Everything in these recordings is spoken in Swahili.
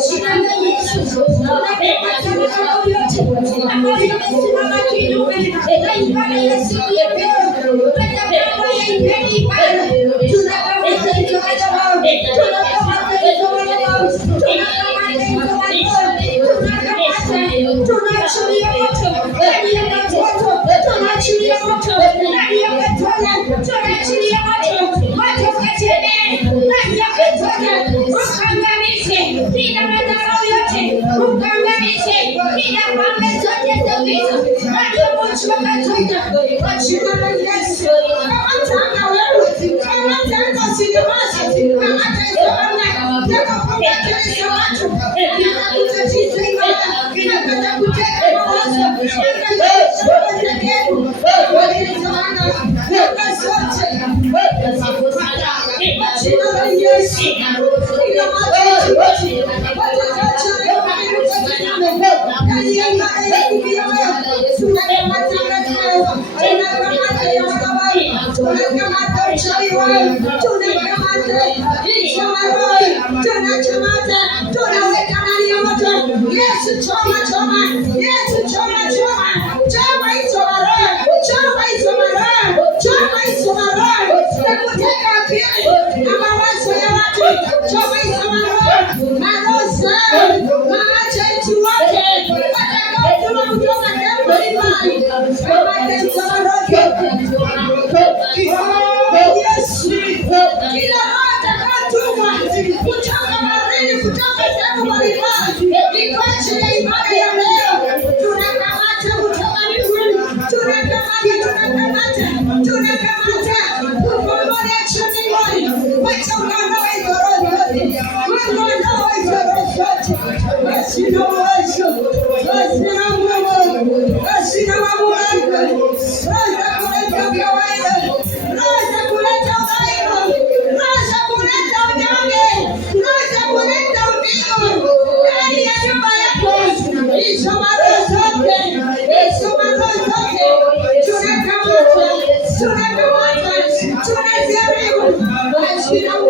jina la Yesu. Tunapata mambo yote ambayo yamesimama kinyume na ibada ya siku ya leo. Tunapenda ibada ibada. Tunakamata hizo madhabahu. Tunakamata hizo madhabahu. Tunakamata hizo madhabahu. Tunaachilia moto ndani ya watoto. Tunaachilia moto ndani ya watoto. Tunaachilia moto. Moto katembee ndani ya watoto. Ukangamishe bila madharau yote. Ukangamishe bila pambe zote za vita. Ndio kuchoka tena. Kwa jina la Yesu. Kama tanga wewe. Kama tanga sinimasi. Kama tanga. Kama pambe kile watu. Kutatiza imani. Kinataka kuteka mawazo. Yesu choma choma, Yesu choma choma, choma hizo maroho, choma hizo maroho, choma hizo maroho, nakuteka akili na mawazo ya watu, choma hizo maroho, maroho zao, maagenti wote, watakaotuma kutoka tembo imani, wametenza maroho Yesu, kila atakaotuma kutoka marini, kutoka tembo imani, nikwache ya ibada ya leo, tunakamata kutoka mbinguni, tunakamata, kukomboa chini wacha unaondoa hizo roho zote, unaondoa hizo roho zote, basi na uwezo, basi na nguvu, basi na mamlaka, roho kuleta kawaida, roho kuleta udhaifu, roho kuleta unyonge, roho kuleta uvivu ndani ya nyumba yako. Hizo maroho zote, hizo maroho zote tunakamata, tunaziharibu kwa jina la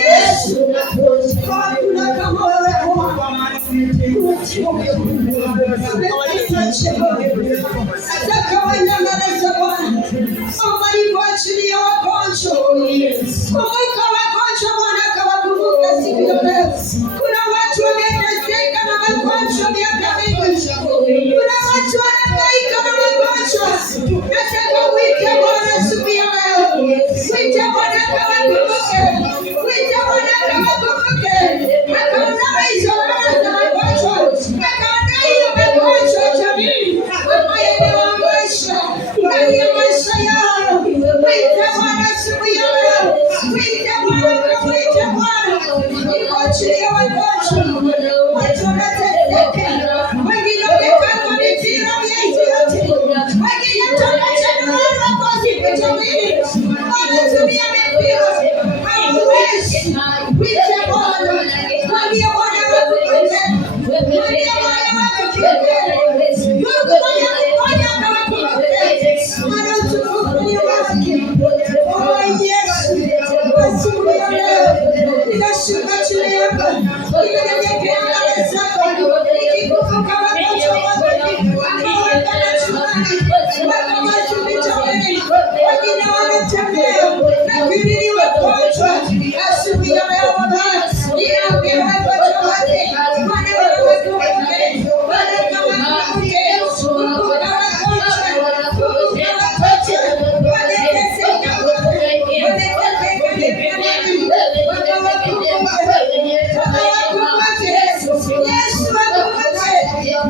Yesu. Nataka wanyangaza Bwana, kwa ajili ya wagonjwa, kumbuka wagonjwa Bwana, kawakumbuka siku ya leo. Kuna watu wameteseka na magonjwa miaka mingi, kuna watu wanahangaika na magonjwa. Nataka uite Bwana siku ya leo, uite Bwana kawakumbuke, uite Bwana kawakumbuke, akaondoa hizo roho za magonjwa, akaondoa hiyo magonjwa ya jamii ambayo imewaangusha ndani ya maisha yao. Uite Bwana siku ya leo, uite Bwana, uite Bwana, ikuachilie wagonjwa, watu wanateseka, wengine wamepakwa mipira miezi yote, wengine toka Januari wako hospitalini, wanatumia mipira, hawawezi. Uite Bwana, mwambie Bwana wakuponye, mwambie Bwana wakuponye, Mungu mwenye kuponya akawaponye, anatukufu ni wake. Oh Yesu, kwa siku ya leo ninashuka chini yako, ninanyenyekea mbele zako, nikikumbuka wagonjwa wangu ambao wanachumani, wako hospitalini, wengine wanatembea na kuhubiri wagonjwa. Asubuhi ya leo Bwana, ninaombea wagonjwa wote, Bwana wakumbuke, Bwana kawakumbuke, kumbuka wagonjwa, kumbuka wagonjwa, wanateseka, wanateseka mikononi, Bwana wakumbuke, Bwana wakumbuke, Yesu wakumbuke,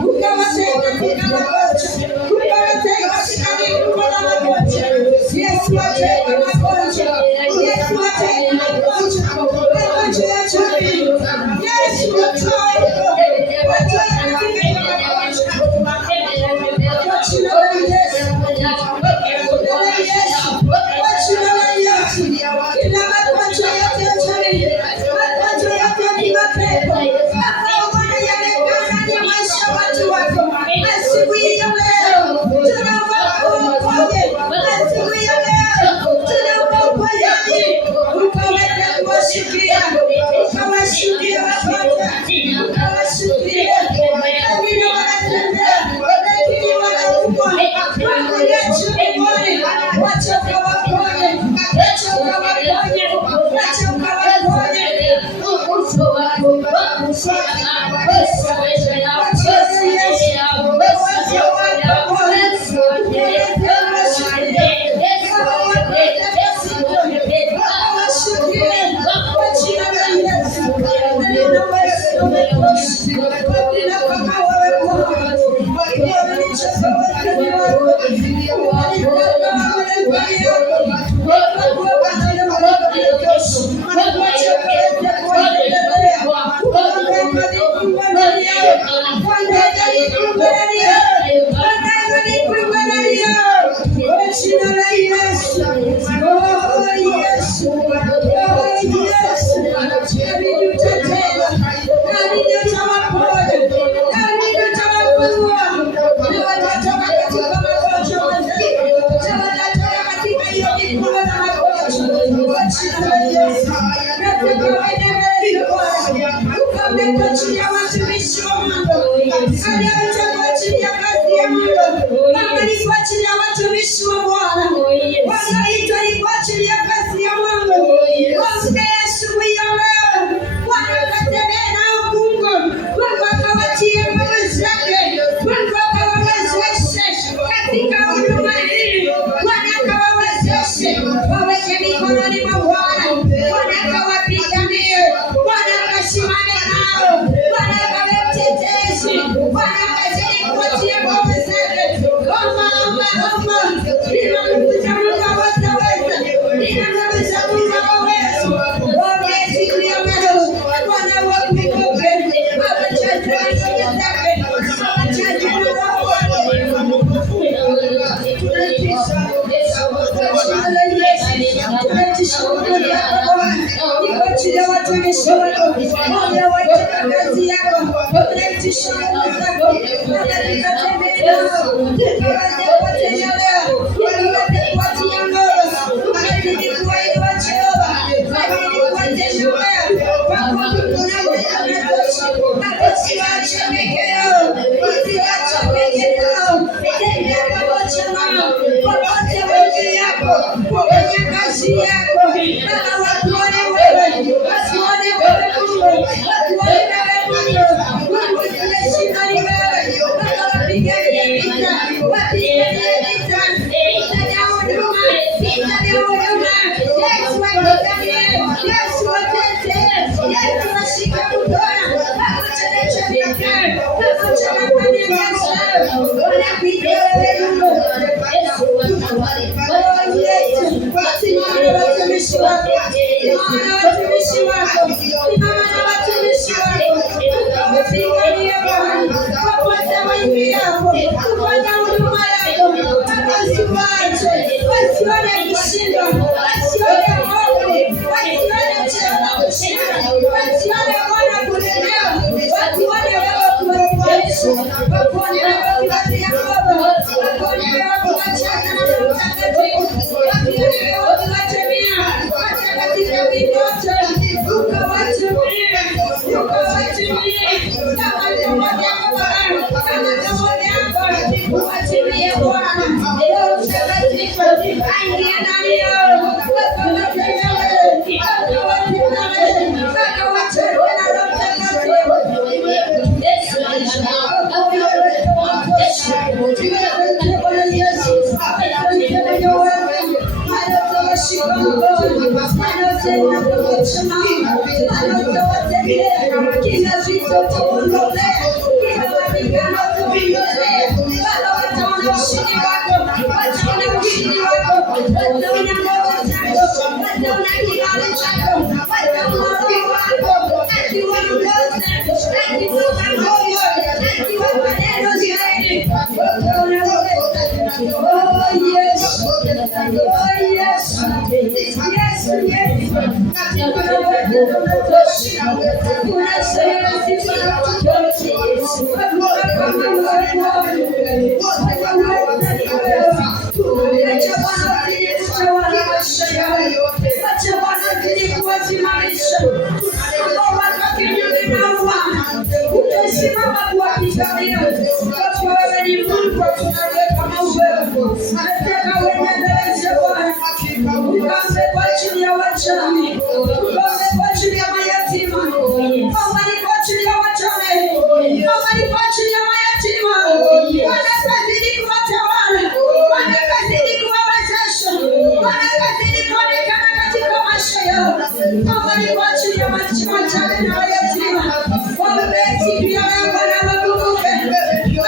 ukawatenda kuna magonjwa, ukawatenda kuna magonjwa, Yesu watenda magonjwa, Yesu watenda magonjwa, magonjwa ya jamii, Yesu watoe, watoe katika magonjwa, kwa jina la Yesu, kwa jina la Yesu, kwa jina la Yesu, kila magonjwa yote ya jamii, magonjwa yote ya kimapepo, ambayo Bwana yamekaa ndani ya maisha ya watu wako, asubuhi ya leo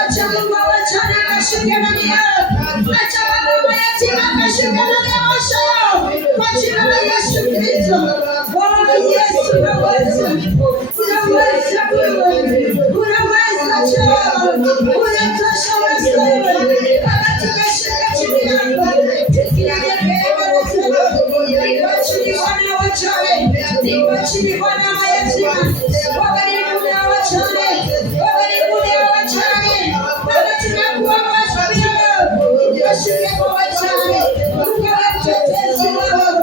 Acha Mungu awachane na shida ndani yao. Acha baba mayatima akashikana na maisha yao kwa jina la Yesu Kristo. Bwana Yesu unaweza, unaweza wewe, unaweza Jehova, unatosha wewe. Baba tumeshika chini yako, tukinyenyekea mbele zako. Niko chini Bwana wajane, niko chini Bwana mayatima. Wewe ni Mungu wa wajane, wewe ni Mungu wa wajane. Baba tunakuomba sababu ukashike kwa wajane, ukawe mtetezi wao,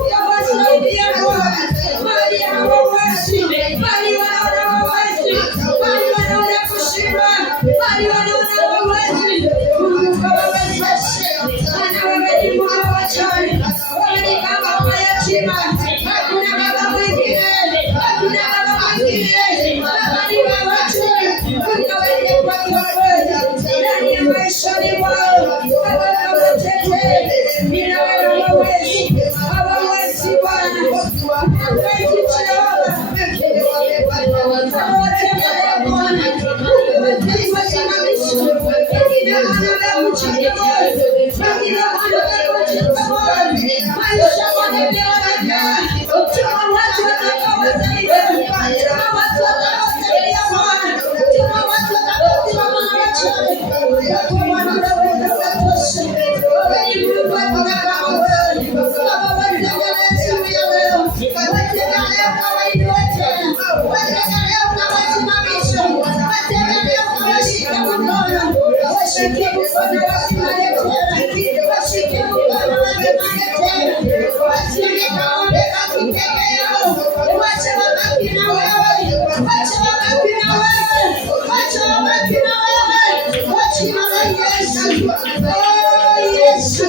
ukawasaidia Bwana. Mali hawawezi, mali wanaona hawawezi, mali wanaona kushindwa, mali wanaona hawawezi. Mungu kawawezeshe, maana wewe ni Mungu wa wajane, wewe ni baba mayatima. Hakuna baba mwingine, hakuna baba mwingine. Baba ni wewe tu, ukaweke kwa kiongozi ndani ya maishani mwao. Baba kawatetee, bila wewe hawawezi, hawawezi Bwana, hawawezi Jehova. Hawatembelee Bwana, ukiwatii wasimamisho, wengine wanavyokuchika moyo, wengine wanavyokuchika moyo. Maisha wanayoyaona, tuma watu watakaowasaidia, tuma watu watakaowasaidia Bwana, tuma watu watakaosimama na wajane. Kwa Bwana unaweza kutosha, wewe ni Mungu hakuna kama wewe. Baba watengeneze mioyo leo, watengeneze ukawainue tena, watengeneze ukawasimamisha, watengeneze ukawashike mkono, washike mkono wasimame tena, washike mkono wasimame tena, wasiende kaombe baki peke yao, wacha wabaki na wewe, wacha wabaki na wewe, wacha wabaki na wewe, kwa jina la Yesu. Oh Yesu,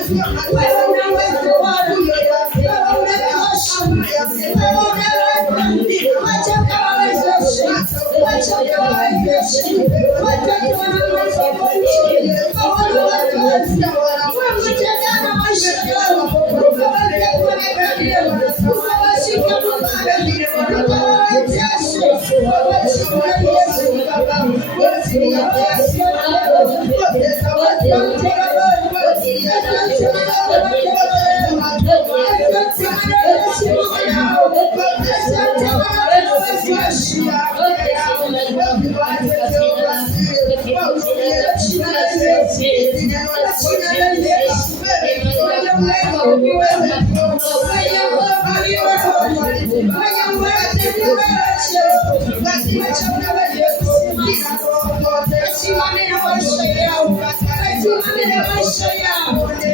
wewe unaweza Bwana, wewe unatosha, wewe unaweza. Wacha ukawawezeshe, wacha ukawawezeshe watoto wanaweza kuishi, hawana wazazi, wametengana maisha yao, ukaweze kuonekania, ukawashika mkono, ukawawezeshe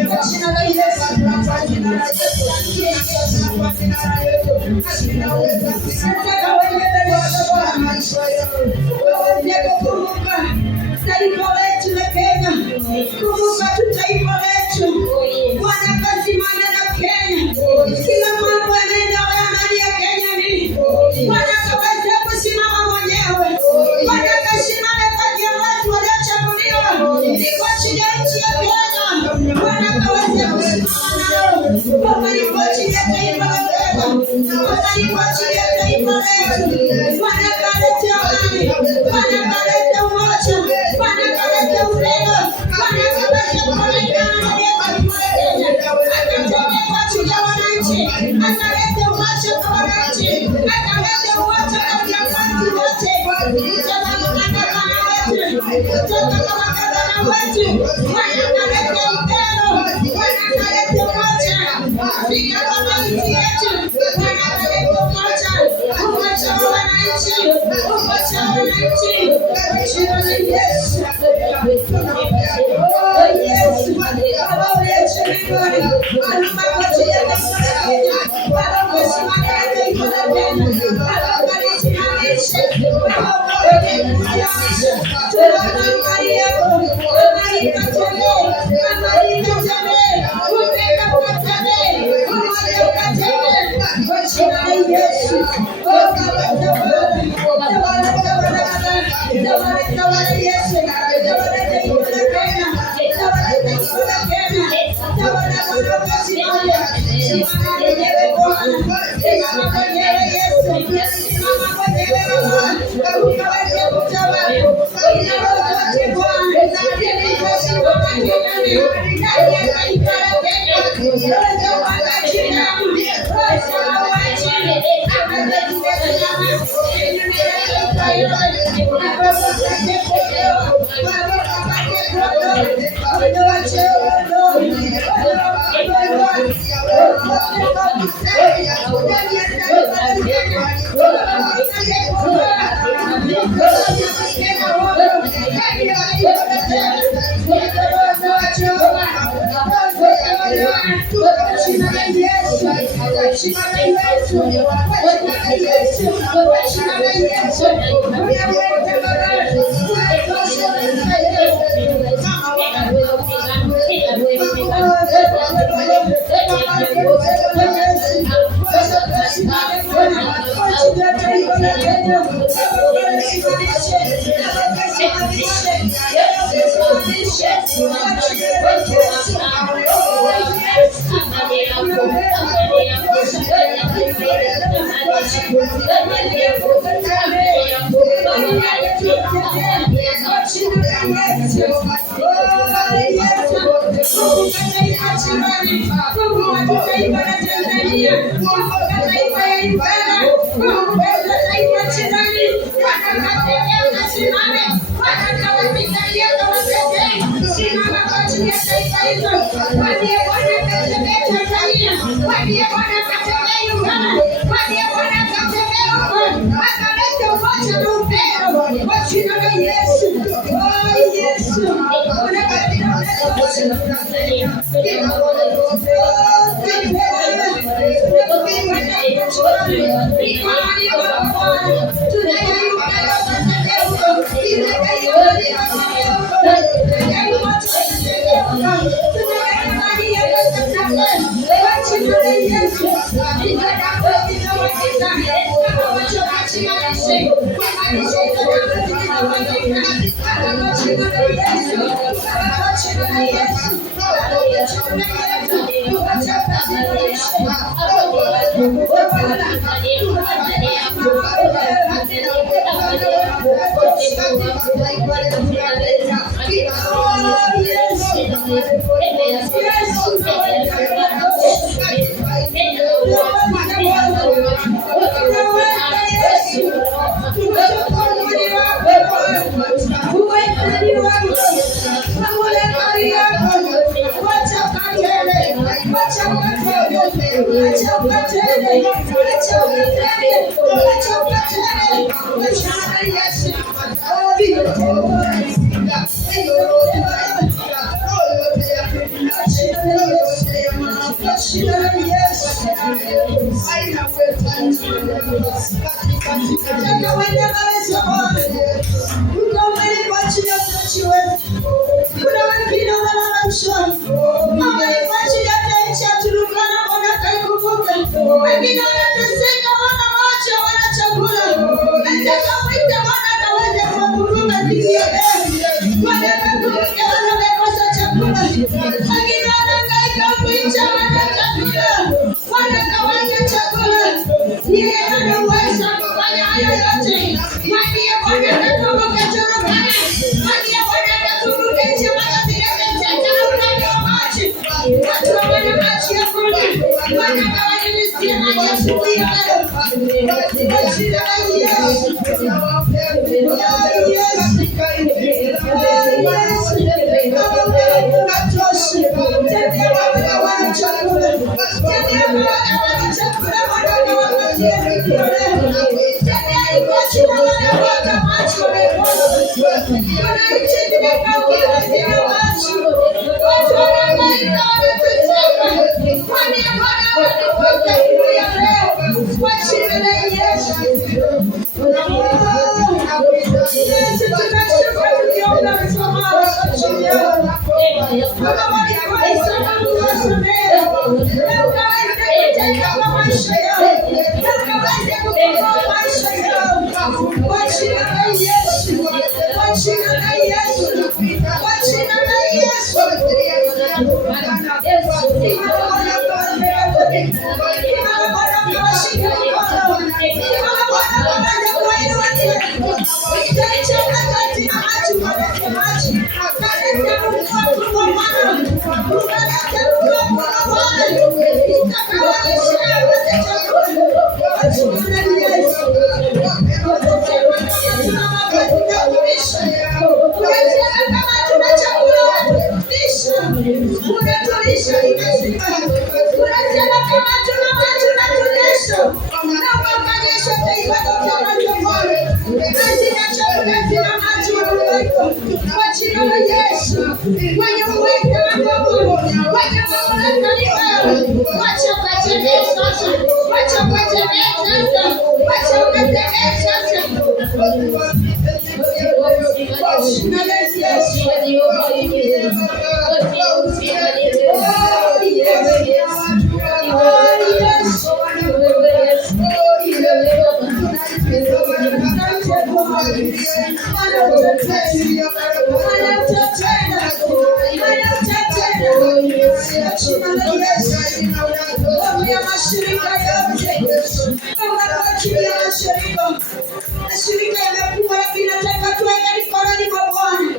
kwa jina la Yesu. Taifa letu la Kenya, kumbuka tu taifa letu Bwana, kasimama na Kenya. Kila mambo yanaendelea ndani ya Kenya ni Bwana kaweze kusimama mwenyewe, Bwana kasimame kati ya watu waliochaguliwa, ni kwa ajili ya nchi ya Kenya. Bwana kaweze kusimama nao, Bwana ni kwa ajili ya taifa la Kenya, Bwana ni kwa ajili ya taifa letu. Bwana kalete amani, Bwana kalete umoja, Bwana kalete upendo, Bwana kalete kuonekana ndani ya taifa la Kenya. Akatende kwa ajili ya wananchi, akalete umoja kwa wananchi, akalete umoja kwa viongozi wote, kutoka kwa magavana wetu, kutoka kwa magavana wetu. Bwana kalete upendo, Bwana kalete umoja katika maisha yetu. Bwana kalete umoja, umoja wa wananchi, umoja wa wananchi kwa jina la Yesu. Oh Yesu, Baba uliache mbinguni, aluma kwa ajili ya taifa la Kenya, Baba ukasimamia taifa la Kenya, Baba ukalisimamishe, Baba ukalisimamishe. Tunaona amani yako, amani ikatembee, amani ikatembee, upendo ukatembee, umoja ukatembee kwa jina la Yesu. Oh Baba tawala, tawala, tawala, tawala, tawala Yesu, tawala taifa la Kenya, tawala taifa la Kenya, tawala Bwana ukasimame, simama mwenyewe Bwana, simama mwenyewe Yesu, simama mwenyewe Bwana, ukaweze kutawala, ukaweze Bwana, ili kwa sababu unatulisha imeshiba, unatenda kama tuna maji unatulisha, na ukanyesha taifa lote unatokole, hazina chakula hazina maji unakuwepo, kwa jina la Yesu, wenye uwete wa Mungu, wenye mamlaka ni wewe, wacha ukatembee sasa, wacha ukatembee sasa, wacha ukatembee sasa. Mashirika yamekuwa vinataka tuweke mikononi mwa Bwana.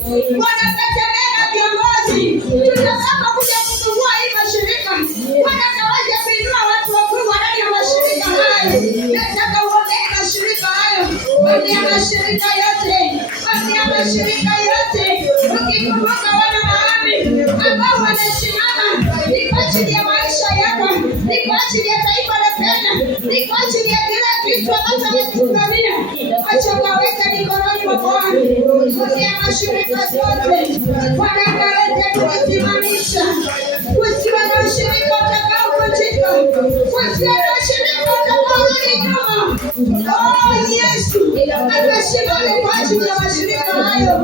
Wanatetemeka viongozi, tunataka kuja kufungua hii mashirika. Wanatawaja kuinua watu wakubwa ndani ya mashirika hayo. Nataka uongee mashirika hayo, ongea mashirika yote, ongea mashirika yote. Ukikumbuka wana mahami ambao wanasimama, ni kwa ajili ya maisha yako, ni kwa ajili ya taifa la Kenya, ni kwa ajili ya kila kitu ambacho ametusimamia. Acha kaweka mikononi mwa Bwana. Ongea mashirika yote, wanakaweza kusimamisha. Usiwe na ushirika utakaovunjika, usiwe na ushirika utakaorudi nyuma. Oh Yesu, akasimame kwa ajili ya mashirika hayo,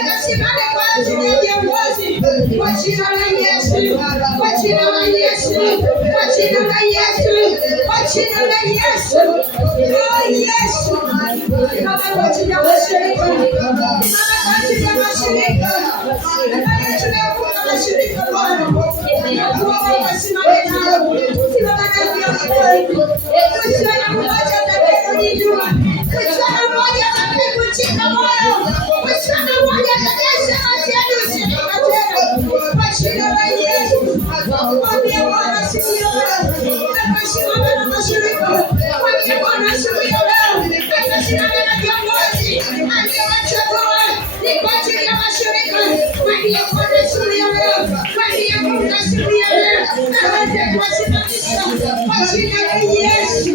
akasimame kwa ajili ya viongozi, kwa jina la Yesu, kwa jina la Yesu, kwa jina la Yesu, kwa jina la Yesu. Oh Yesu, Baba, kwa ajili ya mashirika, Baba, kwa ajili ya mashirika, tunavuka mashirika Bwana, tunakuomba wasimame nao, simama na viongozi, usiwe na mmoja atakayejua, usiwe na mmoja atakayekucheka moyo, usiwe na mmoja atakayesema tena ushirika tena, kwa jina la Yesu. Mwambie Bwana siku ya leo, akasimama na mashirika, mwambie Bwana siku ya leo, akasimama na viongozi aliyowachagua, ni kwa ajili ya mashirika. Mwambie Bwana siku ya leo, mwambie Bwana siku ya leo, aweze kuwasimamisha kwa jina la Yesu.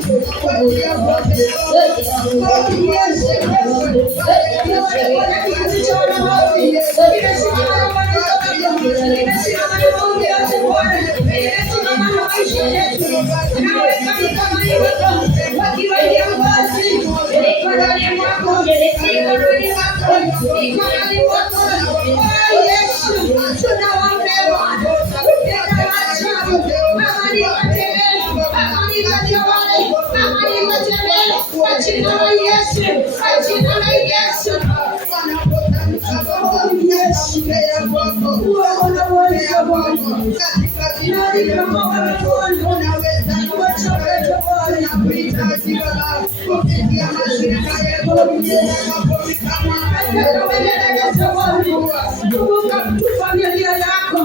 Kumbuka familia yako,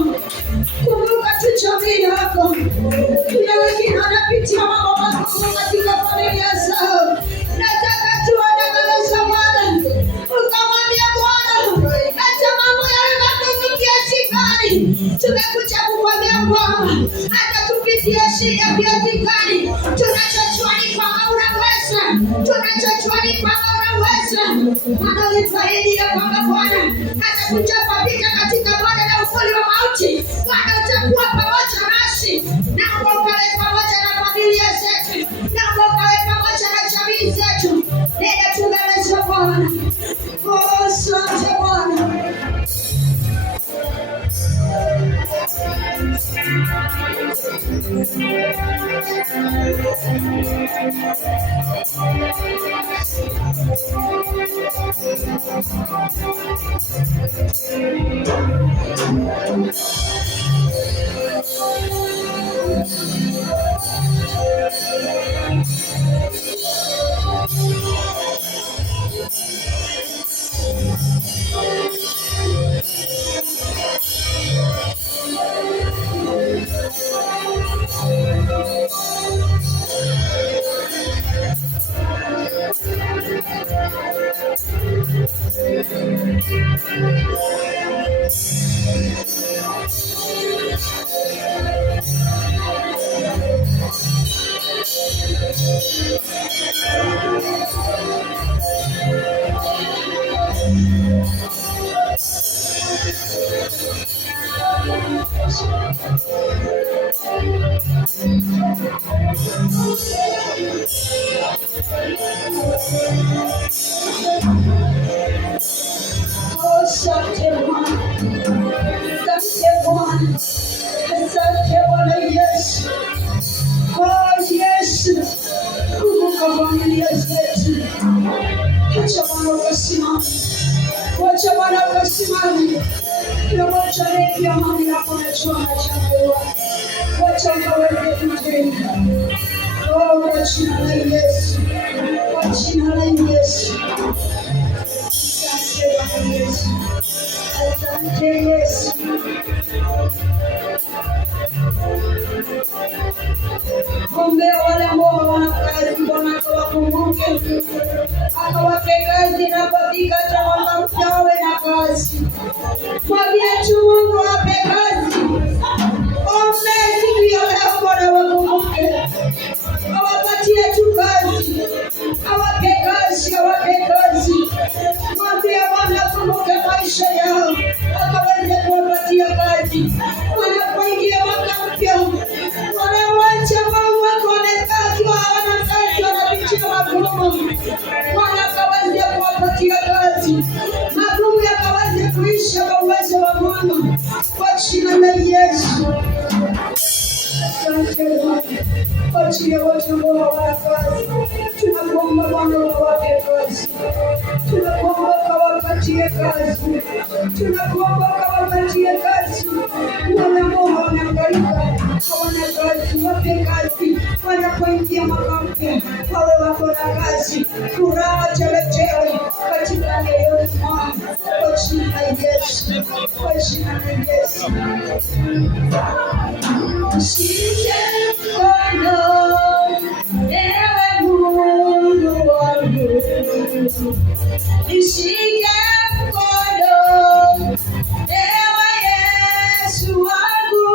kumbuka tu jamii yako. Kuna wengine wanapitia mambo magumu katika familia zao. Nataka tuone mbele za Bwana, ukamwambia Bwana, hata mambo yale magumu kiasi gani, tumekuja kukwambia kwamba hata tupitie shida kiasi gani, tunachojua ni kwamba unaweza, tunachojua ni kwamba unaweza. Maana ulituahidi ya kwamba Bwana hata tujapopitia katika bonde la uvuli wa mauti, Bwana utakuwa pamoja nasi, na ukawe pamoja na familia zetu, na ukawe pamoja na jamii zetu. Nenda tu mbele za Bwana. Oh, asante Bwana. Asante Bwana, asante Bwana, asante Bwana Yesu. Yesu, kumbuka familia zetu. Acha Bwana ukasimame, acha Bwana ukasimame. Kila mmoja wetu amani yako najua anachagua, acha ukaweze kutenda. Kwa jina la Yesu, kwa jina la Yesu. Asante Bwana Yesu, asante Yesu. Ombea wale ambao wana kazi, Bwana akawakumbuke, akawape kazi inapofika mwaka mpya wawe na kazi. Mwambie tu Mungu awape kazi. Ombea siku ya leo Bwana wakumbuke, awapatie tu kazi, awape kazi, awape kazi. Mwambie Bwana akumbuke maisha yao, akaweze kuwapatia kazi. Wanapoingia mwaka mpya, wanawacha mwaka wamekaa kiwa hawana kazi, wanapitia magumu. Bwana akaweze kuwapatia kazi, magumu yakaweze kuisha kwa uwezo wa Bwana, kwa jina la Yesu. Asante Bwana, kwa ajili ya wote ambao hawana kazi, tunakuomba Bwana ukawape kazi, tunakuomba ukawapatie kazi, tunakuomba ukawapatie kazi. Wale ambao wanahangaika hawana kazi, wape kazi. Wanapoingia mwaka mpya wawe wako na kazi, furaha teletele katika leo mwaka, kwa jina la Yesu, kwa jina la Yesu. Shike mkono, ewe Mungu wangu, nishike mkono, ewe Yesu wangu,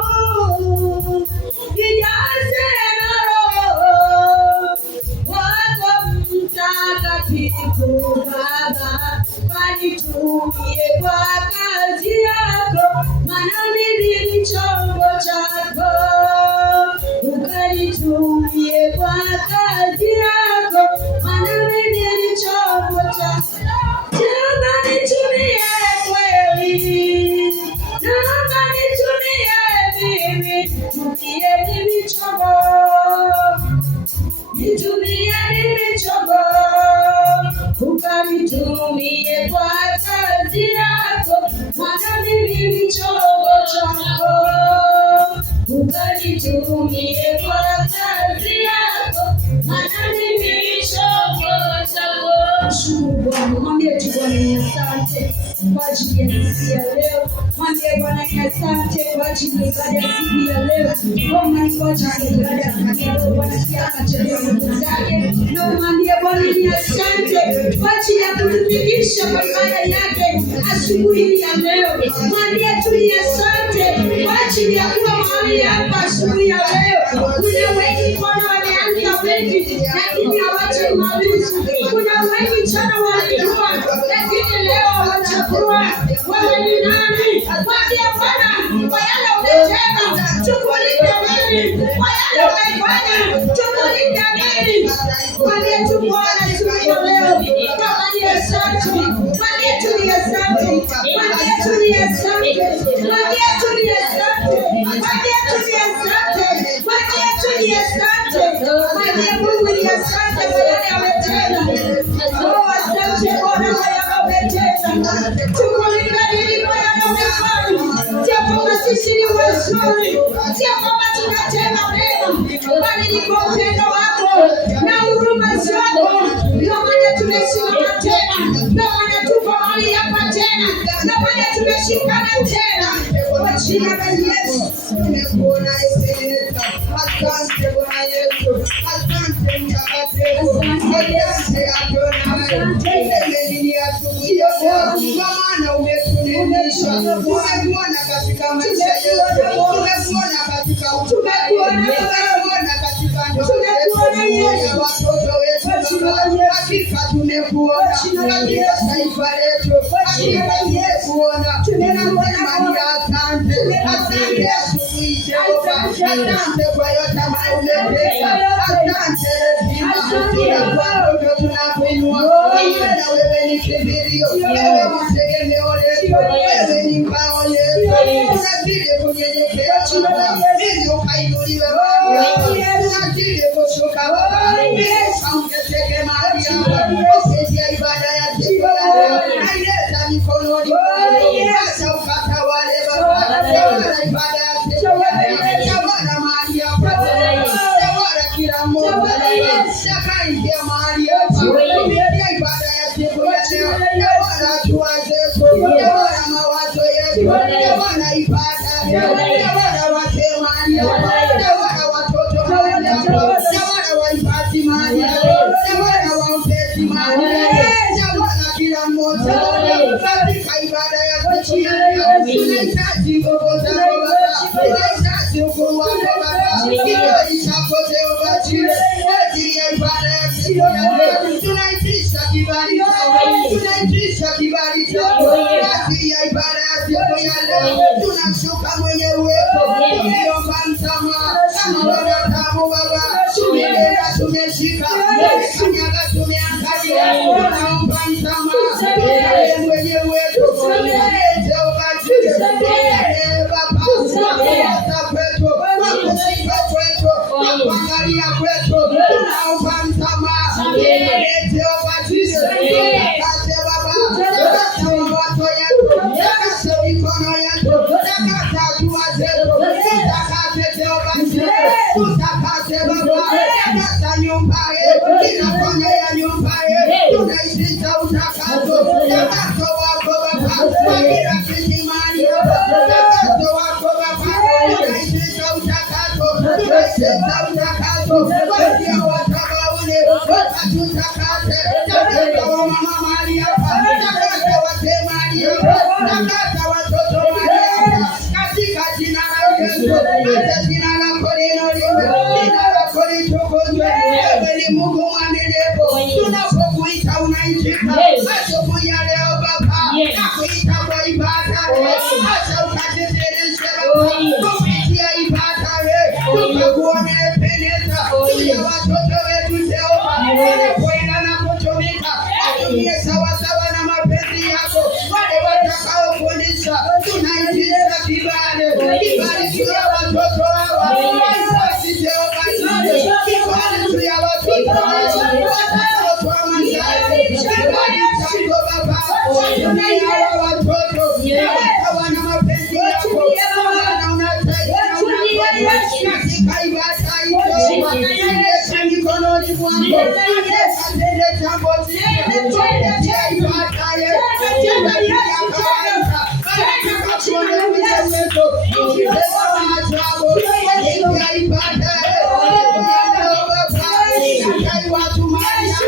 nijaze na Roho wako Mtakatifu Baba, kanitumie kwa kazi yako, maana mimi ni chombo chako. Ukanitumie kwa kazi yako, maana mimi ni chombo chako. Naomba nitumie kweli, naomba nitumie mimi, nitumie mimi chombo, nitumie mimi chombo. Ukanitumie kwa kazi yako, maana mimi ni chombo chako. Ukanitumie kwa kazi yako, maana mimi ni chombo chako. Shukuru Bwana, mwambie tu Bwana ni asante kwa ajili ya siku ya leo. Mwambie Bwana ni asante kwa ajili ya ibada ya siku ya leo. Bwana kwa ajili ya ibada ya siku ya leo, Bwana pia anachelewa nguvu zake. Na mwambie Bwana ni asante kwa ajili ya kutufikisha kwa ibada yake asubuhi ya leo. Mwambie tu ni asante kwa ajili ya kuwa mahali hapa asubuhi ya leo. Kuna wengi Bwana wameanza wengi, lakini hawajamaliza. Kuna wengi jana walijua, lakini leo hawajajua wewe ni nani. Mwambie Bwana kwa yale umetenda, tukulipe nini? Kwa yale umefanya, tukulipe nini? Mwambie tu Bwana siku ya leo, kama ni asante, mwambie tu ni asante, mwambie tu ni asante, mwambie tu ni asante, mwambie tu ni asante, mwambie tu ni asante, mwambie Mungu ni asante kwa yale ametenda. Oh, asante Bwana kwa yale umetenda, tukulipe nini kwa yale umefanya? Sio kwamba sisi ni wazuri, sio kwamba tunatenda mema, bali ni kwa upendo wako na huruma zako. Ndio maana tumesimama tena, ndio maana tuko mahali hapa tena, ndio maana tumeshikana tena kwa jina la Yesu. Tumekuona Yesu, asante Bwana Yesu, asante Mtakatifu, asante Adonai, umeniatumia kwa maana umetunemisha, umekuona katika maisha yetu, umekuona katika utume, umekuona katika ndoa yetu, watoto wetu, hakika tumekuona katika taifa letu, hakika tumekuona. Tunasema ni asante, asante adui Jehova. Asante kwa yote ambayo umetenda. Asante Rehema. Tunakuabudu, tunakuinua. Maana wewe ni kimbilio, wewe ni tegemeo letu, wewe ni ngao yetu. Tunazidi kunyenyekea Baba, ili ukainuliwe Baba. Tunazidi kushuka Baba, ili ukaongezeke mahali hapa. Usikie ibada ya siku ya leo, naileta mikononi mwako. Acha ukatawale Baba, tawala ibada ya siku ya leo, tawala mahali hapa, tawala kila mmoja Baba, takaingia mahali hapa, kupitia ibada ya siku ya leo, tawala hatua zetu, tawala mawazo yetu, tawala ibada, tawala wazee mahali hapa, tawala watoto mahali hapa, tawala waimbaji mahali hapa, tawala waombezi mahali hapa, tawala kila mmoja katika ibada ya siku ya leo. Tunahitaji nguvu zako Baba, tunahitaji ukuu wako Baba, kibali chako Jehova Jireh, kwa ajili ya ibada ya siku ya leo. Tunaitisha kibali chako, tunaitisha kibali chako kwa ajili ya ibada ya siku ya leo. Tunashuka mwenye uwepo, tukiomba msamaha kama wanadamu Baba, tumeenda tumeshika, tumekanyaga, tumeangalia, tunaomba msamaha mwenye uwepo, Jehova Jireh, Baba, kukosa kwetu, kushika kwetu, kuangalia kwetu, tunaomba msamaha Jehova Jireh. Takase Baba, takase mawazo yetu, takase mikono yetu, takase hatua zetu, takase Jehova Jireh, takase Baba, takase nyumba yetu, inafanya nyumba yetu, tunaitisha utakaso, utakaso wako Baba, kwa kila kitu mahali hapa, utakaso wako Baba, tunaitisha utakaso, tunaitisha utakaso, kwa ajili watabaule, watatutakase, takasa wa mama mahali hapa, takasa wazee mahali hapa, takasa watoto mahali hapa, katika jina la Yesu, hata jina lako liinuliwe, jina lako litukuzwe. Wewe ni Mungu mwaminifu, tunapokuita unaitika. Asubuhi ya leo Baba, nakuita kwa ibada, acha ukajidhihirishe Baba, kupitia ibada tukakuone pendeza juu ya watoto wetu Jehova, wanapoenda na kutumika, watumie sawasawa na mapenzi yako. Wale watakaofundisha, tunaitisha kibali juu ya watoto hawa, basi Jehova Jireh, kibali juu ya watoto hawa watakaotoa mazazi, kibali chako Baba, watumie hawa watoto sawasawa na mapenzi yako, maana unasaidia katika ibada hiyo. Naileta mikononi mwako, atende jambo jema kupitia ibada yetu, kupitia kawaida, katika kuone mwenye uwezo, ukitenda maajabu kupitia ibada yetu. Inatai watu mahali hapa,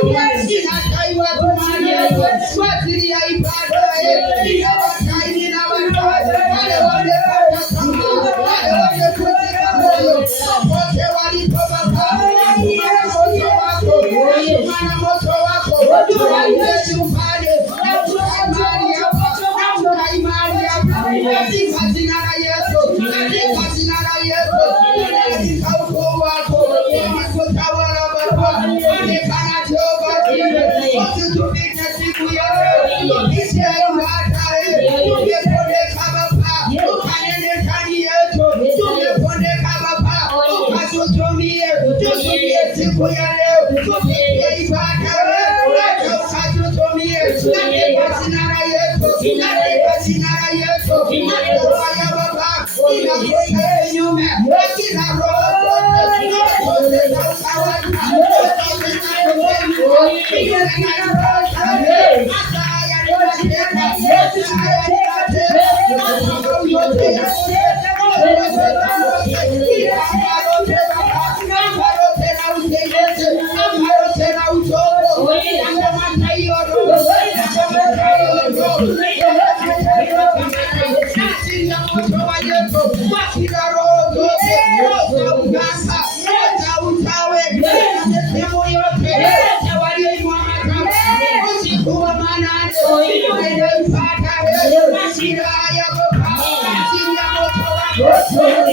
inatai watu mahali hapa kwa ajili ya ibada yetu, inawataini na watoto wale wamepata tamaa, wale wamevunjika moyo, popote walipo Baba, moto wako, maana moto wako tunaihitaji upande mahali hapa, mahali hapa, katika jina la Yesu, katika jina la Yesu, katika ukuu wako unakutawala Baba, onekana Jehova Jireh, usitupite siku ya leo, tupishe ibada, tungepondeka Baba, ukanene ndani yetu, tungepondeka Baba, ukatutumie siku ya leo, tupitie ibada, acha ukatutumie katika jina la Yesu, katika jina la Yesu. Haya Baba, inakwenda kinyume na kila roho zote za ukawaida, Yes.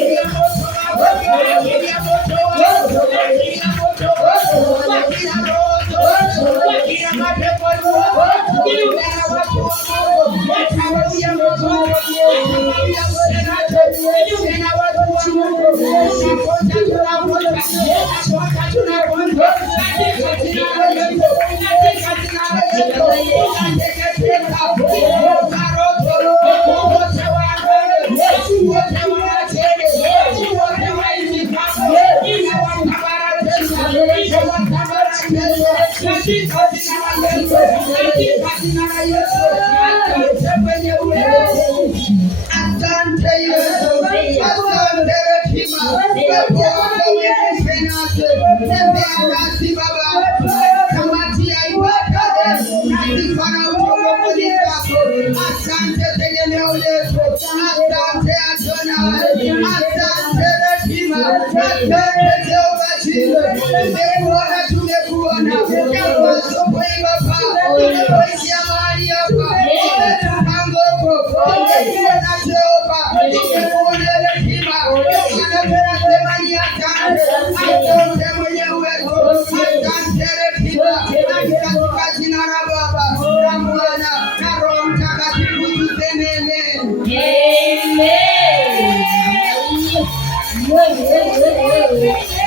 Amen.